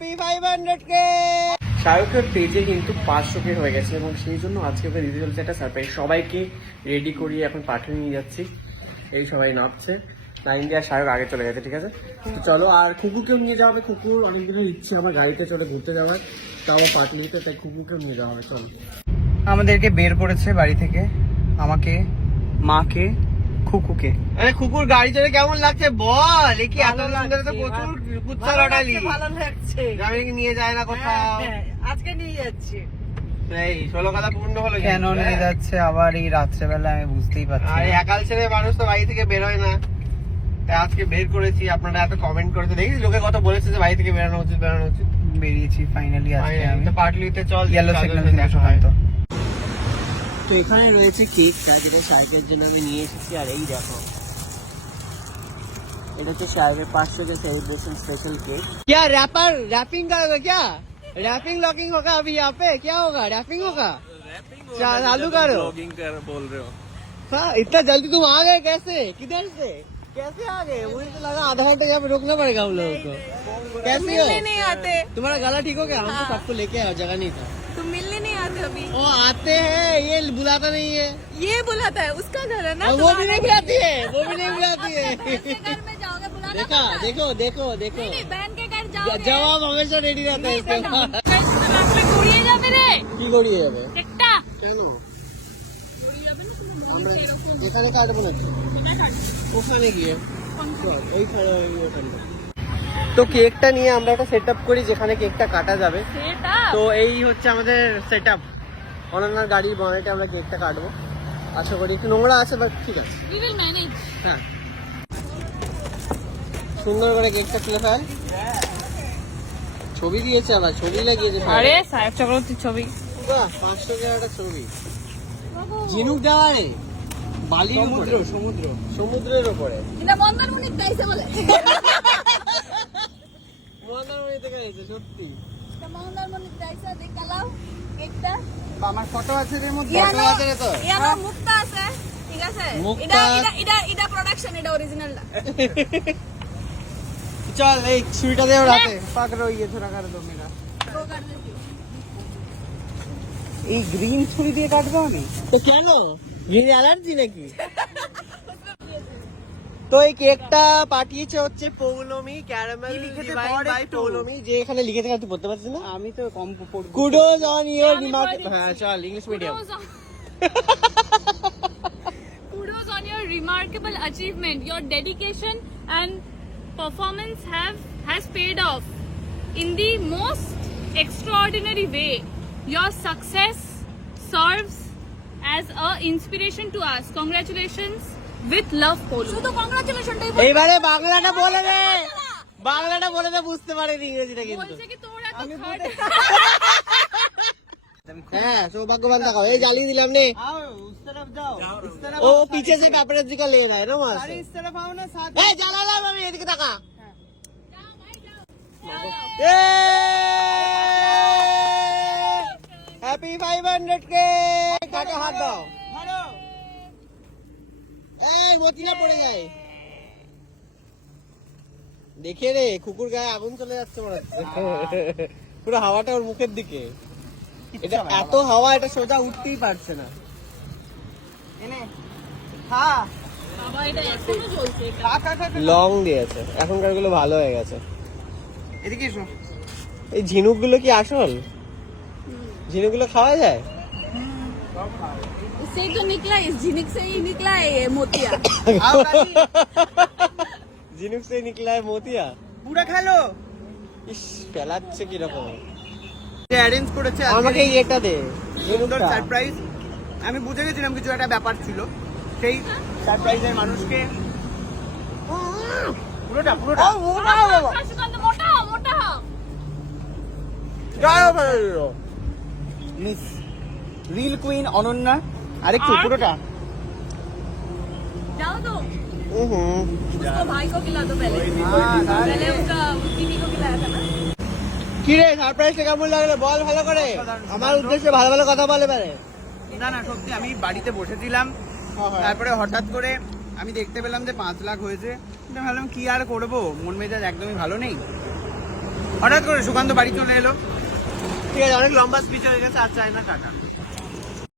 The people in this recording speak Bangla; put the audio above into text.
Happy 500k। শাহরুখের পেজে কিন্তু 500k হয়ে গেছে এবং সেই জন্য আজকে ওকে দিতে চলছে একটা সারপ্রাইজ। সবাইকে রেডি করিয়ে এখন পাঠিয়ে নিয়ে যাচ্ছি। এই সবাই নাচছে। না ইন্ডিয়া শাহরুখ আগে চলে গেছে, ঠিক আছে? তো চলো, আর খুকুকেও নিয়ে যাওয়া হবে। খুকুর অনেকদিনের ইচ্ছে আমার গাড়িতে চলে ঘুরতে যাওয়ার, তাও পার্টি নিতে, তাই খুকুকেও নিয়ে যাওয়া হবে। চলো, আমাদেরকে বের করেছে বাড়ি থেকে, আমাকে, মাকে, খুকুকে। আরে খুকুর গাড়ি চলে কেমন লাগছে বল? এ কি এত ধরে তো প্রচুর কুচ্ছা লটালি। ভালো লাগছে। আমি নিয়ে যায় না কোথাও, আজকে নিয়ে যাচ্ছি। এই 16 কথা পূর্ণ হলো। কেন নিয়ে যাচ্ছে আবার এই রাত্রেবেলা, আমি বুঝতেই পারছি। আর একাল ছেলে মানুষ তো বাড়ি থেকে বের হয় না, তাই আজকে বের করেছি। আপনারা এত কমেন্ট করেছে, দেখি লোকে কত বলেছে যে বাড়ি থেকে বেরোনো উচিত, বেরোনো উচিত। বেরিয়েছি ফাইনালি আজকে আমি। তো পার্টলিতে চল, ইয়েলো সিগন্যাল দেখা হয়। তো এখানে রয়েছে কেকটা, যেটা শাহরুখের জন্য আমি নিয়ে এসেছি। আর এই দেখো, এটা হচ্ছে শাহরুখের 500 के सेलिब्रेशन स्पेशल केक। क्या रैपर रैपिंग करोगे क्या? रैपिंग लॉकिंग होगा अभी यहाँ पे? क्या होगा? रैपिंग होगा? चालू करो। बोल रहे हो? हाँ, इतना जल्दी तुम आ गए कैसे? किधर से कैसे आ गए? मुझे तो लगा आधा घंटा यहाँ पे रुकना पड़ेगा हम लोगों को। कैसे मिलने नहीं आते? तुम्हारा गला ठीक हो गया? हम तो सबको लेके आए, जगह नहीं था। तुम मिलने नहीं आते अभी? वो आते हैं, ये बुलाता नहीं है। ये बुलाता है, उसका घर है ना। वो भी नहीं बुलाती है, वो भी नहीं बुलाती है। घर में जाओगे बुलाना देखा, पड़ता है। देखो देखो देखो, बहन के घर जाओगे। जवाब हमेशा रेडी रहता है इसके बाद। রাত্রে গড়িয়ে যাবে রে কি গড়িয়ে যাবে? একটা কেন? আমরা এখানে কাটবো নাকি? ওখানে গিয়ে চল, ওই ওখানটা। তো কেকটা নিয়ে আমরা একটা সেট আপ করি যেখানে কেকটা কাটা যাবে। সেটা তো এই হচ্ছে আমাদের সেট আপ। অনন্যার গাড়ির বনেটে আমরা কেকটা কাটবো। আশা করি একটু নোংরা আছে, বাট ঠিক আছে। We will manage. হ্যাঁ, সুন্দর করে কেকটা খুলে ফেল। ছবি দিয়েছে, আবার ছবি লাগিয়েছে। আরে সাহেব চক্রবর্তীর ছবি। বাহ, 500 টাকার ছবি। ঝিনুক দেওয়া নেই, বালি, সমুদ্র সমুদ্র সমুদ্রের উপরে। এটা মন্দারমণির দাইছে বলে। মন্দারমণি থেকে এসেছে সত্যি। এটা মন্দারমণির দাইছে, দেখালাও কেকটা। আমার ফটো আছে এর মধ্যে। ইয়ানো- ফটো আছে রে তো? ইয়ানো মুক্তা আছে, ঠিক আছে? মুক্তা। এটা প্রোডাকশন, এটা অরিজিনালটা। चल एक स्वीटा दे और आते पक रही है, थोड़ा कर दो मेरा। वो कर देती हूँ। এই গ্রিন ছুরি দিয়ে কাটবো আমি? তো কেন, গ্রিন অ্যালার্জি নাকি? তো এই কেকটা পাঠিয়েছে হচ্ছে Paulami caramel divine by Paulami, যে এখানে লিখে থাকে তুই পড়তে পারছিস না? আমি তো কম পড়বো। কুডোজ অন ইওর রিমার্ক। হ্যাঁ চল, English medium. Kudos on your remarkable achievement. Your dedication and performance has paid off in the most extraordinary way. Your success serves as a inspiration to us. Congratulations with love, Polo. শুধু কংগ্রাচুলেশনটাই এইবারে বাংলাটা বলে দে, বাংলাটা বলে দে, বুঝতে পারেনি ইংরেজিটা কিন্তু। বলছে কি তোর এত খাট হ্যাঁ, সৌভাগ্যবান দেখাও। এই জ্বালিয়ে দিলাম নে। ও পিছে से पेपरजी का ले रहा है ना वहां से। इस तरफ आओ ना साथ। ए জ্বালালাম আমি, এদিকে তাকা। Happy 500k। কাকে হাত দাও। এই মতিনা পড়ে যায়। দেখে রে, কুকুর গায়ে আগুন চলে যাচ্ছে মনে হচ্ছে। পুরো হাওয়াটা ওর মুখের দিকে। এটা এত হাওয়া, এটা সোজা উঠতেই পারছে না। বাবা, এটা এখনো জ্বলছে। লং দিয়েছে, এখনকার গুলো ভালো হয়ে গেছে। এদিকে এসো। এই ঝিনুক গুলো কি আসল? ঝিনুক গুলো খাওয়া যায়? इससे ही तो निकला, इस झिनक से ही निकला है ये मोतिया। ঝিনুক সে নিকলা है मोतिया। পুরা খেলো। ইস, ফেলাচ্ছে কিরকম। অ্যারেঞ্জ করেছে আজকে আমাকে এই এটা দে, সুন্দর ঝিনুকটা। সারপ্রাইজ। আমি বুঝে গেছিলাম কিছু একটা ব্যাপার ছিল, সেই সারপ্রাইজের মানুষকে পুরোটা পুরোটা সুগন্ধ মোটা হও, মোটা হও। গায়ে ফেলে দিল। Miss reel queen Ananya. আরেকটু পুরোটা। जाओ तो হুম, उसको भाई को खिला दो पहले। पहले उसका दीदी को खिलाया था ना। কি রে, সারপ্রাইজটা কেমন লাগলো বল ভালো করে। আমার উদ্দেশ্যে ভালো ভালো কথা বলে পারে। না না, সত্যি আমি বাড়িতে বসেছিলাম, তারপরে হঠাৎ করে আমি দেখতে পেলাম যে 5 লাখ হয়েছে। ভাবলাম কি আর করবো, মন মেজাজ একদমই ভালো নেই। হঠাৎ করে সুকান্ত বাড়ি চলে এলো। ঠিক আছে, অনেক লম্বা স্পিচ হয়ে গেছে, আর চাই না, টাটা।